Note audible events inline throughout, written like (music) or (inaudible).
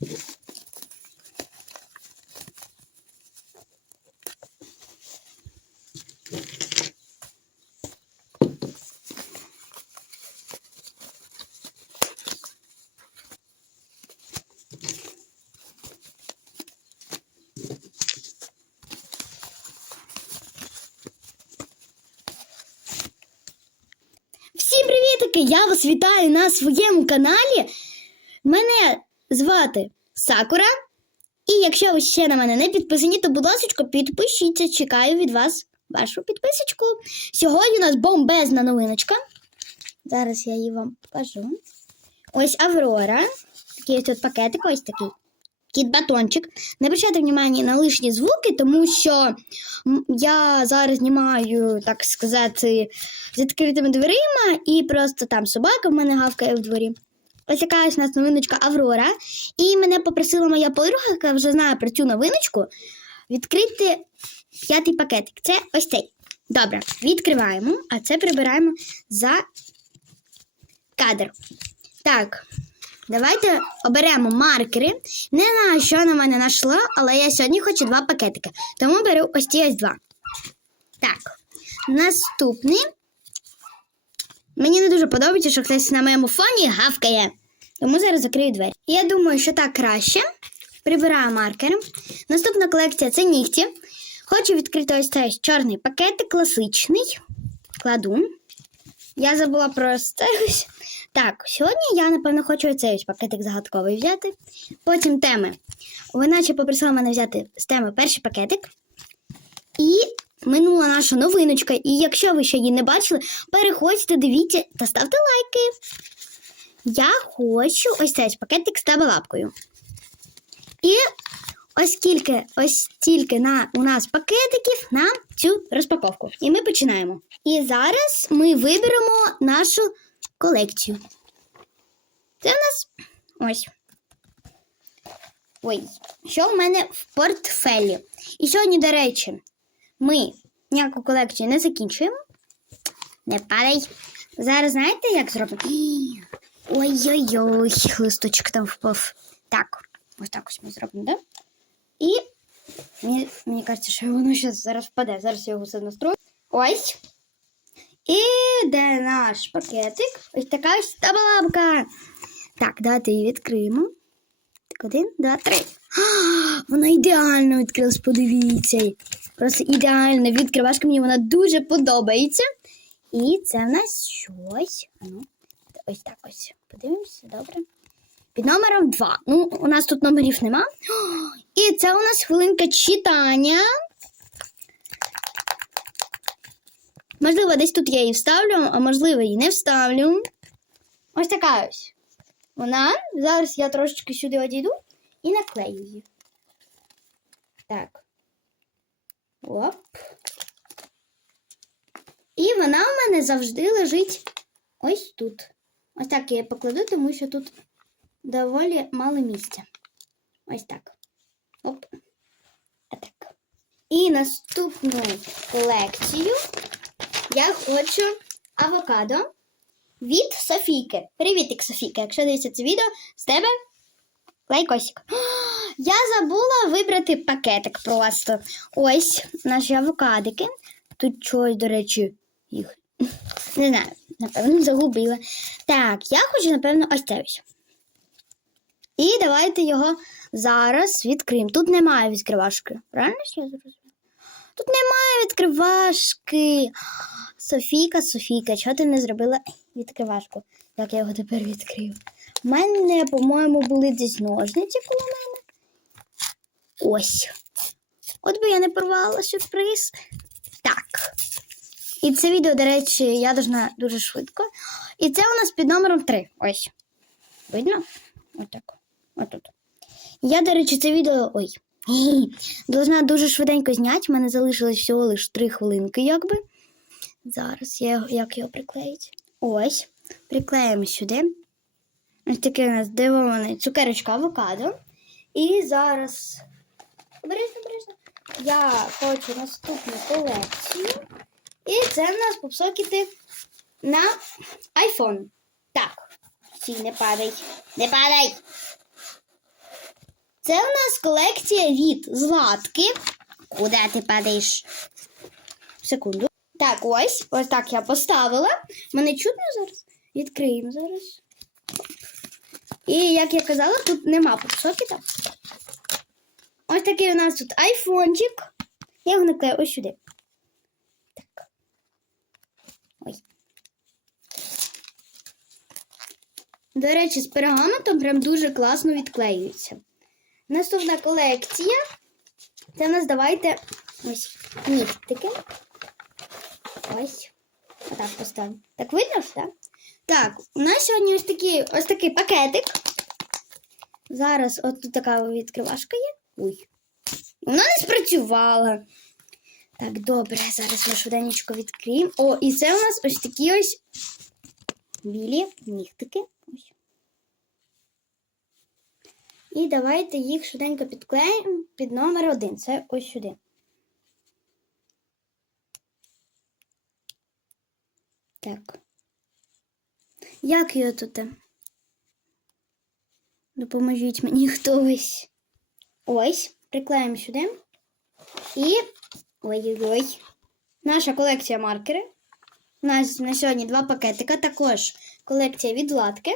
Всім привітики! Я вас вітаю на своєму каналі. Мене звати Сакура. І якщо ви ще на мене не підписані, то, будь ласка, підпишіться. Чекаю від вас вашу підписочку. Сьогодні у нас бомбезна новиночка. Зараз я її вам покажу. Ось Аврора. Такий ось тут пакетик, ось такий. Кіт батончик. Не обращайте внимання на лишні звуки, тому що я зараз знімаю, так сказати, з відкритими дверима, і просто там собака в мене гавкає в дворі. У нас новиночка Аврора. І мене попросила моя подруга, яка вже знає про цю новиночку, відкрити п'ятий пакетик. Це ось цей. Добре, відкриваємо, а це прибираємо за кадр. Так, давайте оберемо маркери. Не знаю, що на мене знайшла, але я сьогодні хочу два пакетики. Тому беру ось ці ось два. Так, наступний. Мені не дуже подобається, що хтось на моєму фоні гавкає. Тому зараз закрию двері. Я думаю, що так краще. Прибираю маркери. Наступна колекція це нігті. Хочу відкрити ось цей чорний пакетик, класичний. Кладу. Я забула про це. (laughs) Так, сьогодні я, напевно, хочу ось пакетик загадковий взяти. Потім теми. Вона ще попросила мене взяти з теми перший пакетик. І минула наша новиночка. І якщо ви ще її не бачили, переходьте, дивіться та ставте лайки. Я хочу ось цей пакетик з тебе лапкою. І оскільки ось тільки на, у нас пакетиків на цю розпаковку. І ми починаємо. І зараз ми виберемо нашу колекцію. Це у нас ось. Ой, що в мене в портфелі? І сьогодні, до речі, ми ніяку колекцію не закінчуємо. Не падай. Зараз знаєте, як зробимо? Ой-ой-ой, листочок там впав. Так, ось так ось ми зробимо, да? І мені, мені кажеться, що воно ще зараз впаде. Зараз я його все настрою. Ось. І де наш пакетик? Ось така ось табалабка. Так, давайте її відкриємо. Так, один, два, три. А, вона ідеально відкрилась, подивіться. Просто ідеально відкривашка, мені вона дуже подобається. І це в нас щось. А Ну, ось так ось. Подивимося, добре. Під номером 2. Ну, у нас тут номерів нема. І це у нас хвилинка читання. Можливо, десь тут я її вставлю, а можливо, її не вставлю. Ось така ось. Вона. Зараз я трошечки сюди одійду і наклею її. Так. Оп. І вона в мене завжди лежить ось тут. Ось так я її покладу, тому що тут доволі мало місця. Ось так. Оп. Отак. І наступну колекцію я хочу авокадо від Софійки. Привітик, Софійка. Якщо дивишся це відео, з тебе лайкосик. (gasps) Я забула вибрати пакетик просто. Ось наші авокадики. Тут чогось, до речі, їх. (laughs) Не знаю, напевно, загубила. Так, я хочу, напевно, ось це ось. І давайте його зараз відкриємо. Тут немає відкривашки. Правильно я зрозуміла? Тут немає відкривашки. Софійка, Софійка, чого ти не зробила відкривашку? Як я його тепер відкрию? У мене, по-моєму, були десь ножниці коло мене. Ось. От би я не порвала сюрприз. Так. І це відео, до речі, я должна дуже швидко. І це у нас під номером 3. Ось. Видно? Отак. Отут. Я, до речі, це відео. Ой. (gasps) Должна дуже швиденько зняти. У мене залишилось всього лише 3 хвилинки, якби. Зараз я як його приклеїть. Ось. Приклеїмо сюди. Ось таке у нас дивоване цукерочка авокадо. І зараз. Обережно, обережно. Я хочу наступну колекцію. І це в нас попсокіти на iPhone. Так. Стій, не падай. Не падай. Це у нас колекція від Златки. Куди ти падаєш? Секунду. Так, ось, ось так я поставила. Мене чутно зараз? Відкриємо зараз. І як я казала, тут нема попсокіта. Ось такий у нас тут айфончик. Я його наклею ось сюди. Так. Ой. До речі, з пергаментом прям дуже класно відклеюється. Наступна колекція. Це у нас давайте ось нігтики. Ось. Отак поставимо. Так видно ж, так? Так, у нас сьогодні ось такий, ось такий пакетик. Зараз от тут така відкривашка є. Ой. Вона не спрацювала. Так, добре, зараз ми швиденько відкриємо. О, і це у нас ось такі ось білі нігтики. Ось. І давайте їх швиденько підклеїмо під номер один. Це ось сюди. Так. Як його тут? Допоможіть мені хтось. Ось, приклеїмо сюди. І. Ой-ой-ой. Наша колекція маркери. У нас на сьогодні два пакетика. Також колекція від Владки.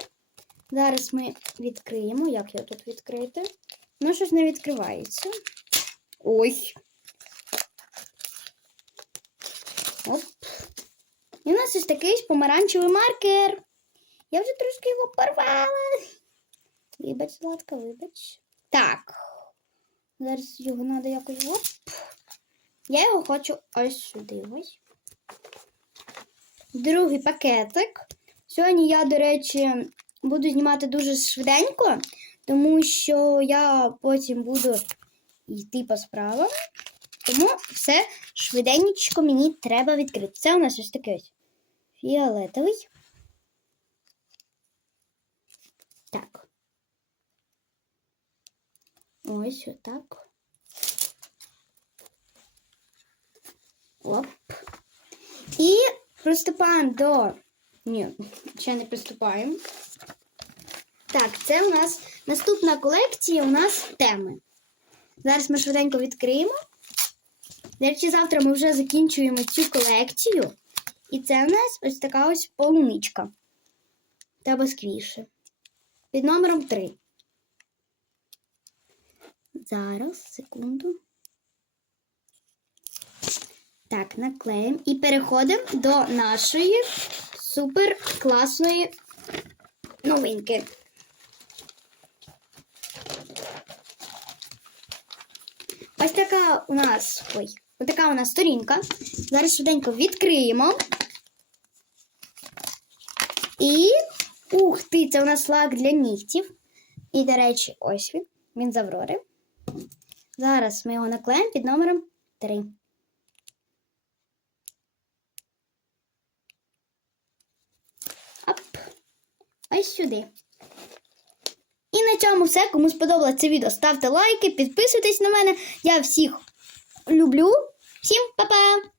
Зараз ми відкриємо. Як його тут відкрити? Ну, щось не відкривається. Ой. Оп. І у нас ось такий помаранчевий маркер. Я вже трошки його порвала. Вибач, Златка, вибач. Так. Зараз його треба якось. Оп. Я його хочу ось сюди. Ось. Другий пакетик. Сьогодні я, до речі, буду знімати дуже швиденько, тому що я потім буду йти по справам. Тому все швиденько мені треба відкрити. Це у нас ось такий ось фіолетовий. Так. Ось отак. Оп. І приступаємо до. Ні, ще не приступаємо. Так, це у нас наступна колекція у нас теми. Зараз ми швиденько відкриємо. До речі, завтра ми вже закінчуємо цю колекцію. І це у нас ось така ось полуничка. Та сквіши. Під номером 3. Зараз, секунду. Так, наклеїмо і переходимо до нашої супер класної новинки. Ось така у нас. Ой, ось така у нас сторінка. Зараз швиденько відкриємо. І. Ух ти, це у нас лак для нігтів. І, до речі, ось він. Він з Аврори. Зараз ми його наклеїмо під номером 3. Оп. Ось сюди. І на цьому все. Кому сподобалось це відео, ставте лайки, підписуйтесь на мене. Я всіх люблю. Всім па-па!